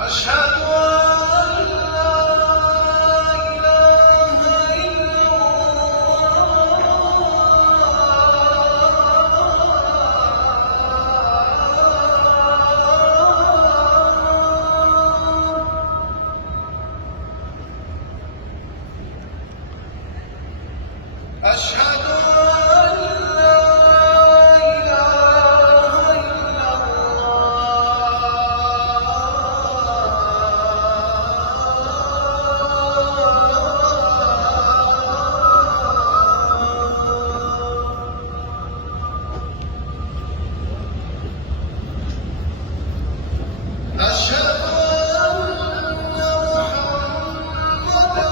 أشهد أن لا إله إلا الله. أشهد أن لا إله إلا الله. أشهد أن محمدًا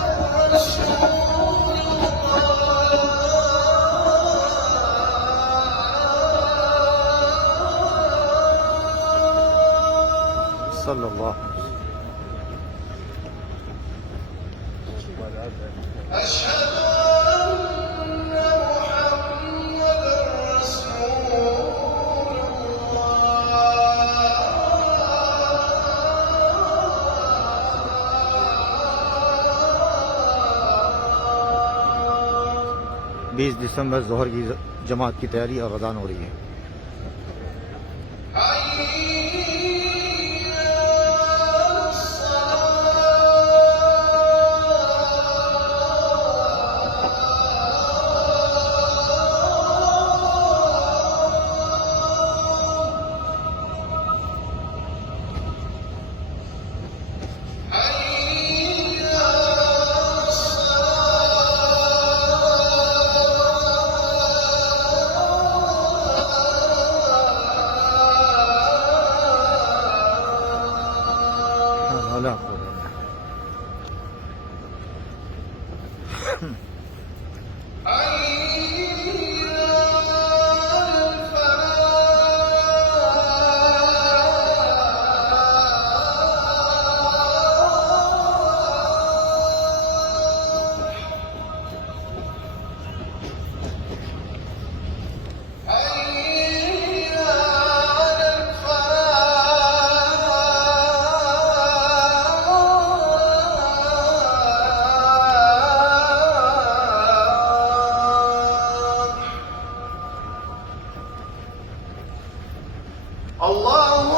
رسول صلى الله عليه وسلم. أشهد أن محمدًا رسول الله। 20 दिसंबर ज़ोहर की जमात की तैयारी और अज़ान हो रही है। لا أقول الله